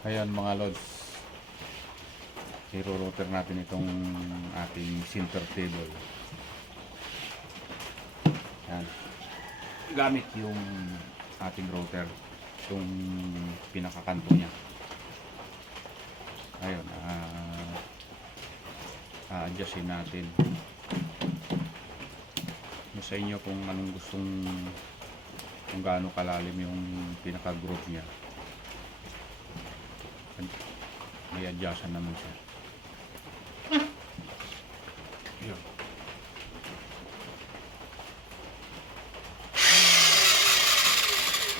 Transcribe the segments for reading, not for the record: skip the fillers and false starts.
Ayan mga lods, i-router natin itong ating center table. Ayan. Gamit yung ating router, itong pinakakanto niya. Ayun, a-adjustin natin. Yung sa inyo kung anong gustong, kung gaano kalalim yung pinaka-groove niya. May adjustan naman siya. Yun.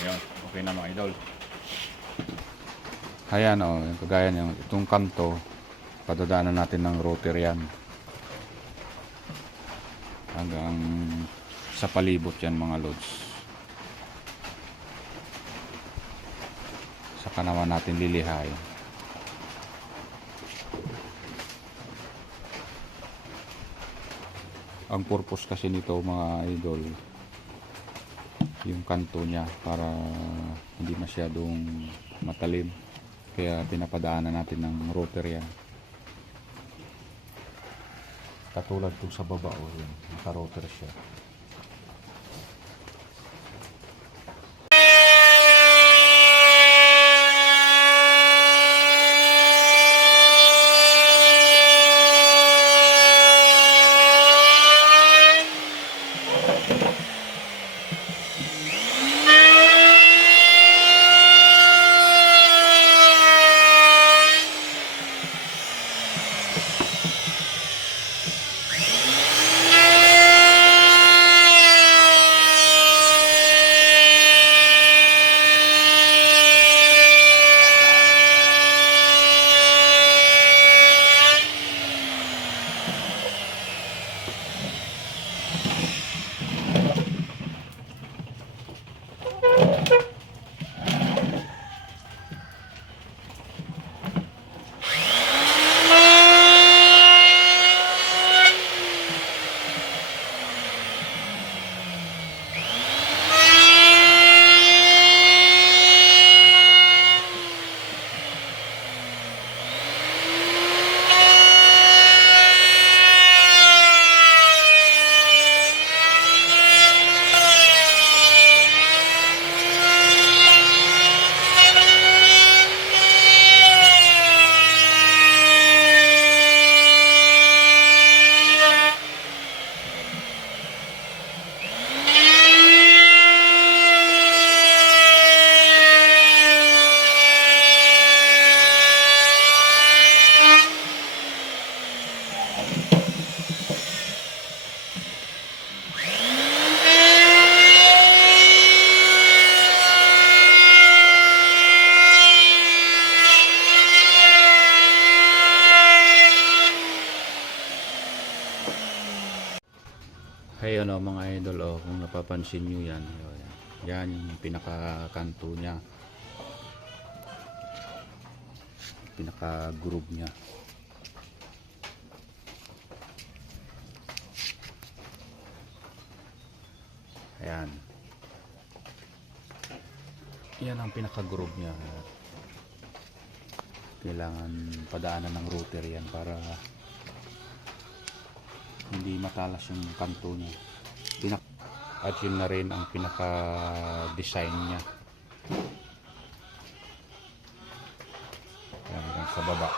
Ayan, okay na mga idol. Ayan o, kagaya nyo, itong kanto, padadaanan natin ng router yan. Hanggang sa palibot yan mga lods. Saka naman natin lilihain. Ang purpose kasi nito mga idol, yung kanto niya para hindi masyadong matalim, kaya pinapadaanan natin ng router yan. Katulad kung sa baba o yun, naka-router siya. Ayun o mga idol, o kung napapansin nyo yan, yan yung pinaka-kanto nya, pinaka-groove nya. Ayan, yan ang pinaka-groove nya. Kailangan padaanan ng router yan para hindi matalas yung kanto niya. At yun na rin ang pinaka-design niya. Yan, sa baba.